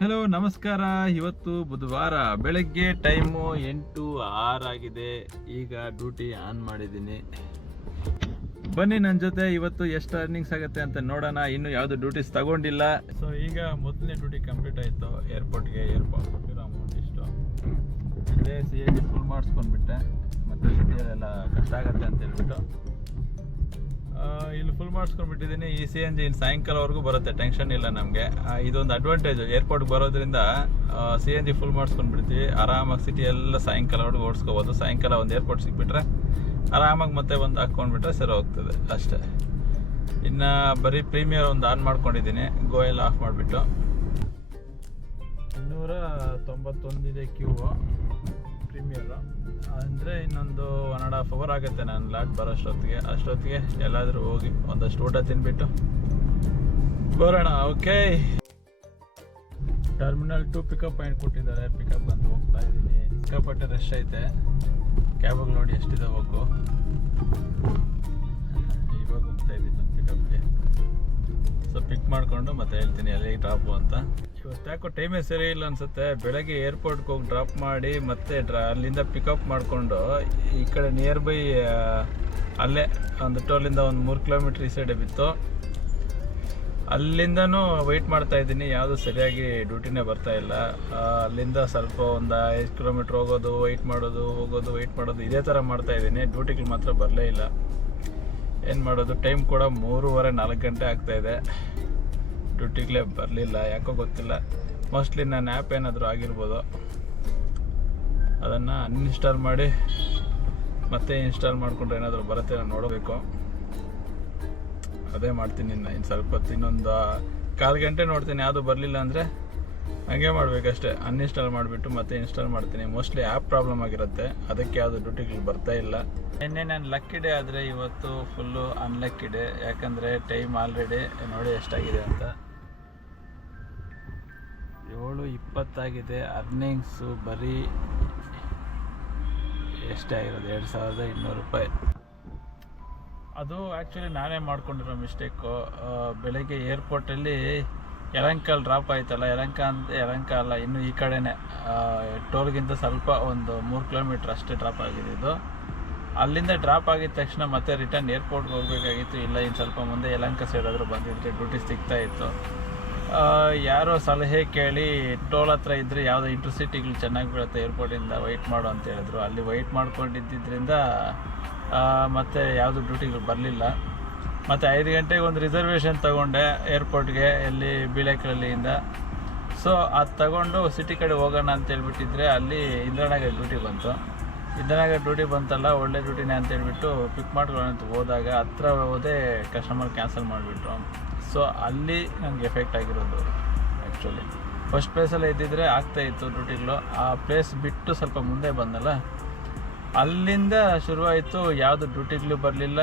Hello ನಮಸ್ಕಾರ. ಇವತ್ತು ಬುಧವಾರ ಬೆಳಗ್ಗೆ ಟೈಮು 8:06 ಆಗಿದೆ. ಈಗ ಡ್ಯೂಟಿ ಆನ್ ಮಾಡಿದ್ದೀನಿ. ಬನ್ನಿ ನನ್ನ ಜೊತೆ ಇವತ್ತು ಎಷ್ಟು ಅರ್ನಿಂಗ್ಸ್ ಆಗುತ್ತೆ ಅಂತ ನೋಡೋಣ. ಇನ್ನು ಯಾವುದು ಡ್ಯೂಟೀಸ್ ತಗೊಂಡಿಲ್ಲ. ಸೊ ಈಗ ಮೊದಲನೇ ಡ್ಯೂಟಿ ಕಂಪ್ಲೀಟ್ ಆಯಿತು. ಏರ್ಪೋರ್ಟ್ಗೆ ಕೊಟ್ಟಿರೋ ಅಮೌಂಟ್ ಇಷ್ಟು. ಇದೇ CNG ಫುಲ್ ಮಾಡಿಸ್ಕೊಂಡ್ಬಿಟ್ಟೆ. ಮತ್ತು ಸಿಟಿಯಲ್ಲೆಲ್ಲ ಕಷ್ಟ ಆಗುತ್ತೆ ಅಂತ ಹೇಳ್ಬಿಟ್ಟು ಇಲ್ಲಿ ಫುಲ್ ಮಾಡಿಸ್ಕೊಂಡ್ಬಿಟ್ಟಿದ್ದೀನಿ. ಈ CNG ಇನ್ನು ಸಾಯಂಕಾಲವರೆಗೂ ಬರುತ್ತೆ, ಟೆನ್ಷನ್ ಇಲ್ಲ ನಮಗೆ. ಇದೊಂದು ಅಡ್ವಾಂಟೇಜು ಏರ್ಪೋರ್ಟ್ಗೆ ಬರೋದ್ರಿಂದ. CNG ಫುಲ್ ಮಾಡಿಸ್ಕೊಂಡ್ಬಿಡ್ತೀವಿ, ಆರಾಮಾಗಿ ಸಿಟಿ ಎಲ್ಲ ಸಾಯಂಕಾಲವರೆಗೂ ಓಡಿಸ್ಕೋಬೋದು. ಸಾಯಂಕಾಲ ಒಂದು ಏರ್ಪೋರ್ಟ್ ಸಿಕ್ಬಿಟ್ರೆ ಆರಾಮಾಗಿ ಮತ್ತೆ ಒಂದು ಹಾಕ್ಕೊಂಡ್ಬಿಟ್ರೆ ಸರಿ ಹೋಗ್ತದೆ ಅಷ್ಟೇ. ಇನ್ನು ಬರೀ ಪ್ರೀಮಿಯರ್ ಒಂದು ಆನ್ ಮಾಡ್ಕೊಂಡಿದ್ದೀನಿ, ಗೋ ಎಲ್ಲ ಆಫ್ ಮಾಡಿಬಿಟ್ಟು. 291 ಇದೆ ಕ್ಯೂ ಪ್ರೀಮಿಯರು. ಅಂದರೆ ಇನ್ನೊಂದು 1.5 hour ಆಗುತ್ತೆ ನಾನು ಲಾಟ್ ಅಷ್ಟೊತ್ತಿಗೆ ಎಲ್ಲಾದರೂ ಹೋಗಿ ಒಂದಷ್ಟು ಊಟ ತಿನ್ಬಿಟ್ಟು ಬರೋಣ. ಓಕೆ, ಟರ್ಮಿನಲ್ 2 ಪಿಕಪ್ ಪಾಯಿಂಟ್ ಕೊಟ್ಟಿದ್ದಾರೆ. ಪಿಕಪ್ ಅಂತ ಹೋಗ್ತಾ ಇದ್ದೀನಿ. ಸಿಕ್ಕಾಪಟ್ಟೆ ರಶ್ ಐತೆ. ಕ್ಯಾಬಲ್ಲಿ ನೋಡಿ ಎಷ್ಟಿದೆ ಹೋಗು. ಇವಾಗ ಹೋಗ್ತಾ ಇದ್ದೀನಿ ನಾನು ಪಿಕಪ್ಗೆ. ಸೊ ಪಿಕ್ ಮಾಡಿಕೊಂಡು ಮತ್ತೆ ಹೇಳ್ತೀನಿ ಎಲ್ಲಿಗೆ ಡ್ರಾಪು ಅಂತ. ಇವತ್ತು ಯಾಕೋ ಟೈಮೇ ಸರಿ ಇಲ್ಲ ಅನಿಸುತ್ತೆ. ಬೆಳಗ್ಗೆ ಏರ್ಪೋರ್ಟ್ಗೆ ಹೋಗಿ ಡ್ರಾಪ್ ಮಾಡಿ ಮತ್ತೆ ಅಲ್ಲಿಂದ ಪಿಕಪ್ ಮಾಡಿಕೊಂಡು ಈ ಕಡೆ ನಿಯರ್ ಬೈ ಅಲ್ಲೇ ಒಂದು ಟೋಲಿಂದ ಒಂದು 3 ಕಿಲೋಮೀಟ್ರ್ ಈ ಸೈಡೆ ಬಿತ್ತು. ಅಲ್ಲಿಂದನೂ ವೆಯ್ಟ್ ಮಾಡ್ತಾ ಇದ್ದೀನಿ, ಯಾವುದು ಸರಿಯಾಗಿ ಡ್ಯೂಟಿನೇ ಬರ್ತಾ ಇಲ್ಲ. ಅಲ್ಲಿಂದ ಸ್ವಲ್ಪ ಒಂದು 5 ಕಿಲೋಮೀಟ್ರ್ ಹೋಗೋದು, ವೆಯ್ಟ್ ಮಾಡೋದು, ಹೋಗೋದು, ವೆಯ್ಟ್ ಮಾಡೋದು, ಇದೇ ಥರ ಮಾಡ್ತಾ ಇದ್ದೀನಿ. ಡ್ಯೂಟಿಗಳು ಮಾತ್ರ ಬರಲೇ ಇಲ್ಲ. ಏನು ಮಾಡೋದು, ಟೈಮ್ ಕೂಡ 3:30-4 ಗಂಟೆ ಆಗ್ತಾಯಿದೆ. ಡ್ಯೂಟಿಗಳೇ ಬರಲಿಲ್ಲ, ಯಾಕೋ ಗೊತ್ತಿಲ್ಲ. ಮೋಸ್ಟ್ಲಿ ನನ್ನ ಆ್ಯಪ್ ಏನಾದರೂ ಆಗಿರ್ಬೋದು. ಅದನ್ನು ಅನ್ಇನ್ಸ್ಟಾಲ್ ಮಾಡಿ ಮತ್ತೆ ಇನ್ಸ್ಟಾಲ್ ಮಾಡಿಕೊಂಡ್ರೆ ಏನಾದರೂ ಬರುತ್ತೆ ನೋಡಬೇಕು. ಅದೇ ಮಾಡ್ತೀನಿ. ಇನ್ನು ಸ್ವಲ್ಪ ಹೊತ್ತು ಇನ್ನೊಂದು 1/4 ಗಂಟೆ ನೋಡ್ತೀನಿ. ಯಾವುದು ಬರಲಿಲ್ಲ ಅಂದರೆ ಹಾಗೆ ಮಾಡಬೇಕಷ್ಟೇ. ಅನ್ಇನ್ಸ್ಟಾಲ್ ಮಾಡಿಬಿಟ್ಟು ಮತ್ತೆ ಇನ್ಸ್ಟಾಲ್ ಮಾಡ್ತೀನಿ. ಮೋಸ್ಟ್ಲಿ ಆ್ಯಪ್ ಪ್ರಾಬ್ಲಮ್ ಆಗಿರುತ್ತೆ, ಅದಕ್ಕೆ ಯಾವುದು ಡ್ಯೂಟಿಗಳು ಬರ್ತಾ ಇಲ್ಲ. ನಿನ್ನೆ ನಾನು ಲಕ್ಕಿ ಡೇ ಆದರೆ ಇವತ್ತು ಫುಲ್ಲು ಅನ್ಲಕ್ಕಿ ಡೇ. ಯಾಕಂದರೆ ಟೈಮ್ ಆಲ್ರೆಡಿ ನೋಡಿ ಎಷ್ಟಾಗಿದೆ ಅಂತ. 7:20 ಆಗಿದೆ. ಅರ್ನಿಂಗ್ಸು ಬರೀ ಎಷ್ಟೇ ಆಗಿರೋದು, 2,200 ರೂಪಾಯಿ. ಅದು ಆ್ಯಕ್ಚುಲಿ ನಾನೇ ಮಾಡ್ಕೊಂಡಿರೋ ಮಿಸ್ಟೇಕು. ಬೆಳಗ್ಗೆ ಏರ್ಪೋರ್ಟಲ್ಲಿ ಯಲಹಂಕಲ್ಲಿ ಡ್ರಾಪ್ ಆಯ್ತಲ್ಲ, ಯಲಹಂಕ ಅಲ್ಲ, ಇನ್ನು ಈ ಕಡೆನೇ ಟೋಲ್ಗಿಂತ ಸ್ವಲ್ಪ ಒಂದು 3 ಕಿಲೋಮೀಟ್ರ್ ಅಷ್ಟೇ ಡ್ರಾಪ್ ಆಗಿದೆ ಇದು. ಅಲ್ಲಿಂದ ಡ್ರಾಪ್ ಆಗಿದ ತಕ್ಷಣ ಮತ್ತೆ ರಿಟರ್ನ್ ಏರ್ಪೋರ್ಟ್ಗೆ ಹೋಗಬೇಕಾಗಿತ್ತು. ಇಲ್ಲ ಇನ್ನು ಸ್ವಲ್ಪ ಮುಂದೆ ಯಲಹಂಕ ಸೈಡ್ ಆದರೂ ಬಂದಿದ್ರೆ ಡ್ಯೂಟಿ ಸಿಗ್ತಾಯಿತ್ತು. ಯಾರೋ ಸಲಹೆ ಕೇಳಿ ಟೋಲ್ ಹತ್ರ ಇದ್ದರೆ ಯಾವುದೋ ಇಂಟರ್ಸಿಟಿಗಳು ಚೆನ್ನಾಗಿ ಬೀಳುತ್ತೆ, ಏರ್ಪೋರ್ಟಿಂದ ವೆಯ್ಟ್ ಮಾಡು ಅಂತ ಹೇಳಿದ್ರು. ಅಲ್ಲಿ ವೆಯ್ಟ್ ಮಾಡ್ಕೊಂಡಿದ್ದರಿಂದ ಮತ್ತು ಯಾವುದು ಡ್ಯೂಟಿಗಳು ಬರಲಿಲ್ಲ. ಮತ್ತು 5 ಗಂಟೆಗೆ ಒಂದು ರಿಸರ್ವೇಷನ್ ತೊಗೊಂಡೆ ಏರ್ಪೋರ್ಟ್ಗೆ, ಎಲ್ಲಿ ಬಿಳೆಕಲ್ಲಿಯಿಂದ. ಸೊ ಅದು ತಗೊಂಡು ಸಿಟಿ ಕಡೆ ಹೋಗೋಣ ಅಂತ ಹೇಳ್ಬಿಟ್ಟಿದ್ರೆ ಅಲ್ಲಿ ಇಂದಿರಾನಗರ್ ಡ್ಯೂಟಿ ಬಂತು. ಇಂದಿರಾನಗರ್ ಡ್ಯೂಟಿ ಬಂತಲ್ಲ, ಒಳ್ಳೆ ಡ್ಯೂಟಿನೇ ಅಂತ ಹೇಳ್ಬಿಟ್ಟು ಪಿಕ್ ಮಾಡ್ಕೊಳ್ಳೋಣ ಅಂತ ಹೋದಾಗ ಹತ್ರ ಹೋದೆ, ಕಸ್ಟಮರ್ ಕ್ಯಾನ್ಸಲ್ ಮಾಡಿಬಿಟ್ರು. ಸೊ ಅಲ್ಲಿ ನನಗೆ ಎಫೆಕ್ಟ್ ಆಗಿರೋದು. ಆ್ಯಕ್ಚುಲಿ ಫಸ್ಟ್ ಪ್ಲೇಸಲ್ಲೇ ಇದ್ದಿದ್ರೆ ಆಗ್ತಾಯಿತ್ತು ಡ್ಯೂಟಿಗಳು. ಆ ಪ್ಲೇಸ್ ಬಿಟ್ಟು ಸ್ವಲ್ಪ ಮುಂದೆ ಬಂದಲ್ಲ, ಅಲ್ಲಿಂದ ಶುರುವಾಯಿತು. ಯಾವುದು ಡ್ಯೂಟಿಗಳು ಬರಲಿಲ್ಲ.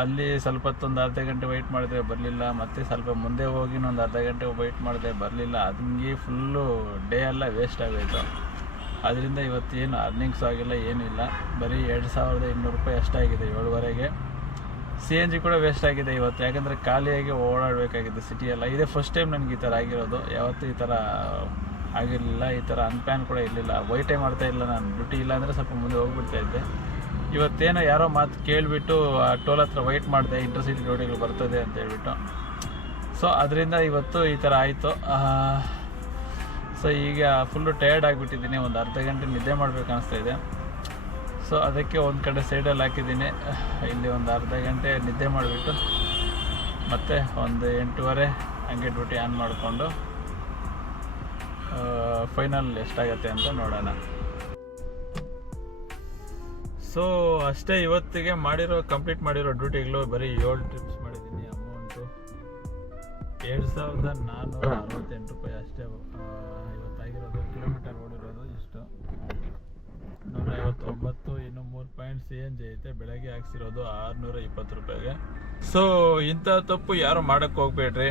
ಅಲ್ಲಿ ಸ್ವಲ್ಪ ಹೊತ್ತೊಂದು ಅರ್ಧ ಗಂಟೆ ವೆಯ್ಟ್ ಮಾಡಿದ್ರೆ ಬರಲಿಲ್ಲ. ಮತ್ತು ಸ್ವಲ್ಪ ಮುಂದೆ ಹೋಗಿ ಒಂದು ಅರ್ಧ ಗಂಟೆ ವೆಯ್ಟ್ ಮಾಡಿದ್ರೆ ಬರಲಿಲ್ಲ. ಅದಂಗೆ ಫುಲ್ಲು ಡೇ ಎಲ್ಲ ವೇಸ್ಟ್ ಆಗೋಯಿತು. ಅದರಿಂದ ಇವತ್ತೇನು ಅರ್ನಿಂಗ್ಸ್ ಆಗಿಲ್ಲ, ಏನೂ ಇಲ್ಲ. ಬರೀ 2,200 ರೂಪಾಯಿ ಅಷ್ಟಾಗಿದೆ 7:30ಗೆ. CNG ಕೂಡ ವೇಸ್ಟ್ ಆಗಿದೆ ಇವತ್ತು. ಯಾಕಂದರೆ ಖಾಲಿಯಾಗಿ ಓಡಾಡಬೇಕಾಗಿದೆ ಸಿಟಿಯೆಲ್ಲ. ಇದೇ ಫಸ್ಟ್ ಟೈಮ್ ನನಗೆ ಈ ಥರ ಆಗಿರೋದು. ಯಾವತ್ತೂ ಈ ಥರ ಆಗಿರಲಿಲ್ಲ. ಈ ಥರ ಅನ್ಪ್ಯಾನ್ ಕೂಡ ಇರಲಿಲ್ಲ. ವೈಟೇ ಮಾಡ್ತಾ ಇಲ್ಲ ನಾನು. ಡ್ಯೂಟಿ ಇಲ್ಲ ಅಂದರೆ ಸ್ವಲ್ಪ ಮುಂದೆ ಹೋಗ್ಬಿಡ್ತಾ ಇದ್ದೆ. ಇವತ್ತೇನೋ ಯಾರೋ ಮಾತು ಕೇಳಿಬಿಟ್ಟು ಟೋಲ್ ಹತ್ರ ವೆಯ್ಟ್ ಮಾಡಿದೆ, ಇಂಟರ್ಸಿಟಿ ಡ್ಯೂಟಿಗಳು ಬರ್ತದೆ ಅಂತ ಹೇಳ್ಬಿಟ್ಟು. ಸೊ ಅದರಿಂದ ಇವತ್ತು ಈ ಥರ ಆಯಿತು. ಸೊ ಈಗ ಫುಲ್ಲು ಟಯರ್ಡ್ ಆಗಿಬಿಟ್ಟಿದ್ದೀನಿ. ಒಂದು ಅರ್ಧ ಗಂಟೆ ನಿದ್ದೆ ಮಾಡಬೇಕು ಅನ್ನಿಸ್ತಾ ಇದೆ. ಸೊ ಅದಕ್ಕೆ ಒಂದು ಕಡೆ ಸೈಡಲ್ಲಿ ಹಾಕಿದ್ದೀನಿ. ಇಲ್ಲಿ ಒಂದು ಅರ್ಧ ಗಂಟೆ ನಿದ್ದೆ ಮಾಡಿಬಿಟ್ಟು ಮತ್ತೆ ಒಂದು 8:30 ಹಂಗೆ ಡ್ಯೂಟಿ ಆನ್ ಮಾಡಿಕೊಂಡು ಫೈನಲ್ ಎಷ್ಟಾಗತ್ತೆ ಅಂತ ನೋಡೋಣ. ಸೊ ಅಷ್ಟೇ ಇವತ್ತಿಗೆ ಕಂಪ್ಲೀಟ್ ಮಾಡಿರೋ ಡ್ಯೂಟಿಗಳು. ಬರೀ 7 ಟ್ರಿಪ್ಸ್ ಮಾಡಿದ್ದೀನಿ. ಅಮೌಂಟು 2,468 ರೂಪಾಯಿ ಅಷ್ಟೇ ಇವತ್ತಾಗಿರೋದು. ಕಿಲೋಮೀಟರ್ ಓಡಿರೋದು ಇಷ್ಟು 159. ಇನ್ನು 3 ಪಾಯಿಂಟ್ CNG ಐತೆ. ಬೆಳಗ್ಗೆ ಹಾಕ್ಸಿರೋದು 620 ರೂಪಾಯಿಗೆ. ಸೊ ಇಂಥ ತಪ್ಪು ಯಾರು ಮಾಡೋಕ್ಕೆ ಹೋಗ್ಬೇಡ್ರಿ.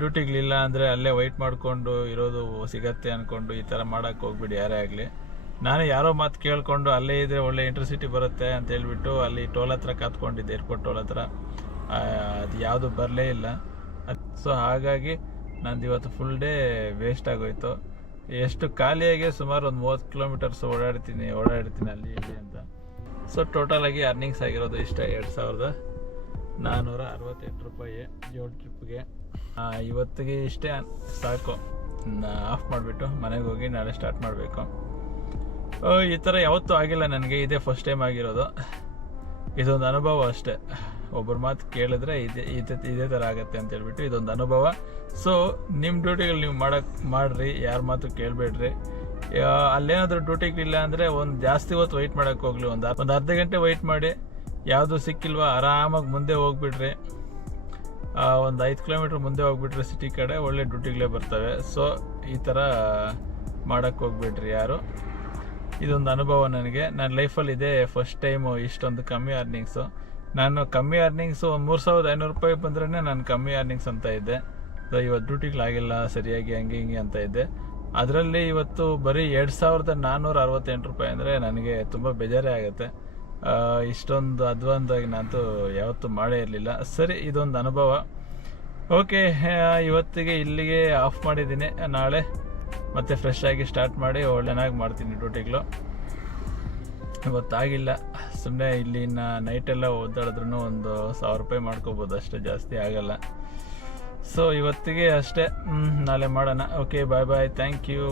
ಡ್ಯೂಟಿಗಳಿಲ್ಲ ಅಂದರೆ ಅಲ್ಲೇ ವೆಯ್ಟ್ ಮಾಡಿಕೊಂಡು ಇರೋದು ಸಿಗತ್ತೆ ಅಂದ್ಕೊಂಡು ಈ ಥರ ಮಾಡೋಕ್ಕೆ ಹೋಗ್ಬಿಡಿ ಯಾರೇ ಆಗಲಿ. ನಾನು ಯಾರೋ ಮಾತು ಕೇಳಿಕೊಂಡು ಅಲ್ಲೇ ಇದ್ದರೆ ಒಳ್ಳೆ ಇಂಟರ್ಸಿಟಿ ಬರುತ್ತೆ ಅಂತ ಹೇಳ್ಬಿಟ್ಟು ಅಲ್ಲಿ ಟೋಲ್ ಹತ್ರ ಕಾತ್ಕೊಂಡಿದ್ದೆ, ಏರ್ಪೋರ್ಟ್ ಟೋಲ್ ಹತ್ರ. ಅದು ಯಾವುದು ಬರಲೇ ಇಲ್ಲ. ಸೊ ಹಾಗಾಗಿ ನಂದು ಇವತ್ತು ಫುಲ್ ಡೇ ವೇಸ್ಟ್ ಆಗೋಯ್ತು. ಎಷ್ಟು ಖಾಲಿಯಾಗಿ ಸುಮಾರು ಒಂದು 30 ಕಿಲೋಮೀಟರ್ಸ್ ಓಡಾಡ್ತೀನಿ ಅಲ್ಲಿ ಇಲ್ಲಿ ಅಂತ. ಸೊ ಟೋಟಲಾಗಿ ಅರ್ನಿಂಗ್ಸ್ ಆಗಿರೋದು ಇಷ್ಟ 2468 ರೂಪಾಯಿ 7 ಟ್ರಿಪ್ಗೆ. ಇವತ್ತಿಗೆ ಇಷ್ಟೇ ಸಾಕು. ಆಫ್ ಮಾಡಿಬಿಟ್ಟು ಮನೆಗೆ ಹೋಗಿ ನಾಳೆ ಸ್ಟಾರ್ಟ್ ಮಾಡಬೇಕು. ಈ ಥರ ಯಾವತ್ತೂ ಆಗಿಲ್ಲ ನನಗೆ, ಇದೇ ಫಸ್ಟ್ ಟೈಮ್ ಆಗಿರೋದು. ಇದೊಂದು ಅನುಭವ ಅಷ್ಟೇ. ಒಬ್ಬರ ಮಾತು ಕೇಳಿದ್ರೆ ಇದೇ ಥರ ಆಗುತ್ತೆ ಅಂತ ಹೇಳ್ಬಿಟ್ಟು ಇದೊಂದು ಅನುಭವ. ಸೊ ನಿಮ್ಮ ಡ್ಯೂಟಿಗಳು ನೀವು ಮಾಡಿರಿ, ಯಾರ ಮಾತು ಕೇಳಬೇಡ್ರಿ. ಅಲ್ಲೇನಾದರೂ ಡ್ಯೂಟಿಗಳಿಲ್ಲ ಅಂದರೆ ಒಂದು ಜಾಸ್ತಿ ಹೊತ್ತು ವೆಯ್ಟ್ ಮಾಡೋಕ್ಕೆ ಹೋಗಲಿ, ಒಂದು ಅರ್ಧ ಗಂಟೆ ವೆಯ್ಟ್ ಮಾಡಿ. ಯಾವುದು ಸಿಕ್ಕಿಲ್ವ ಆರಾಮಾಗಿ ಮುಂದೆ ಹೋಗ್ಬಿಡ್ರಿ. ಒಂದು 5 ಕಿಲೋಮೀಟ್ರ್ ಮುಂದೆ ಹೋಗ್ಬಿಟ್ರೆ ಸಿಟಿ ಕಡೆ ಒಳ್ಳೆ ಡ್ಯೂಟಿಗಳೇ ಬರ್ತವೆ. ಸೊ ಈ ಥರ ಮಾಡೋಕ್ಕೆ ಹೋಗ್ಬಿಡ್ರಿ ಯಾರು. ಇದೊಂದು ಅನುಭವ ನನಗೆ. ನನ್ನ ಲೈಫಲ್ಲಿ ಇದೇ ಫಸ್ಟ್ ಟೈಮು ಇಷ್ಟೊಂದು ಕಮ್ಮಿ ಅರ್ನಿಂಗ್ಸು. ನಾನು ಕಮ್ಮಿ ಅರ್ನಿಂಗ್ಸು 3500 ರೂಪಾಯಿ ಬಂದ್ರೇ ನಾನು ಕಮ್ಮಿ ಅರ್ನಿಂಗ್ಸ್ ಅಂತ ಇದ್ದೆ. ಇವತ್ತು ಡ್ಯೂಟಿಗಳಾಗಿಲ್ಲ ಸರಿಯಾಗಿ ಹಿಂಗೆ ಅಂತ ಇದ್ದೆ. ಅದರಲ್ಲಿ ಇವತ್ತು ಬರೀ 2468 ರೂಪಾಯಿ ಅಂದರೆ ನನಗೆ ತುಂಬ ಬೇಜಾರೇ ಆಗುತ್ತೆ. ಇಷ್ಟೊಂದು ಅಧ್ವಾನವಾಗಿ ನಾನು ಯಾವತ್ತೂ ಮಾಡೇ ಇರಲಿಲ್ಲ. ಸರಿ, ಇದೊಂದು ಅನುಭವ. ಓಕೆ, ಇವತ್ತಿಗೆ ಇಲ್ಲಿಗೆ ಆಫ್ ಮಾಡಿದ್ದೀನಿ. ನಾಳೆ ಮತ್ತೆ ಫ್ರೆಶ್ ಆಗಿ ಸ್ಟಾರ್ಟ್ ಮಾಡಿ ಒಳ್ಳೆನಾಗಿ ಮಾಡ್ತೀನಿ ಡ್ಯೂಟಿಗಳು. ಇವತ್ತಾಗಿಲ್ಲ, ಸುಮ್ಮನೆ ಇಲ್ಲಿನ ನೈಟೆಲ್ಲ ಓದಾಡಿದ್ರೂ ಒಂದು 1000 ರೂಪಾಯಿ ಮಾಡ್ಕೋಬೋದು ಅಷ್ಟೇ, ಜಾಸ್ತಿ ಆಗಲ್ಲ. ಸೊ ಇವತ್ತಿಗೆ ಅಷ್ಟೇ, ನಾಳೆ ಮಾಡೋಣ. Okay, bye bye, thank you.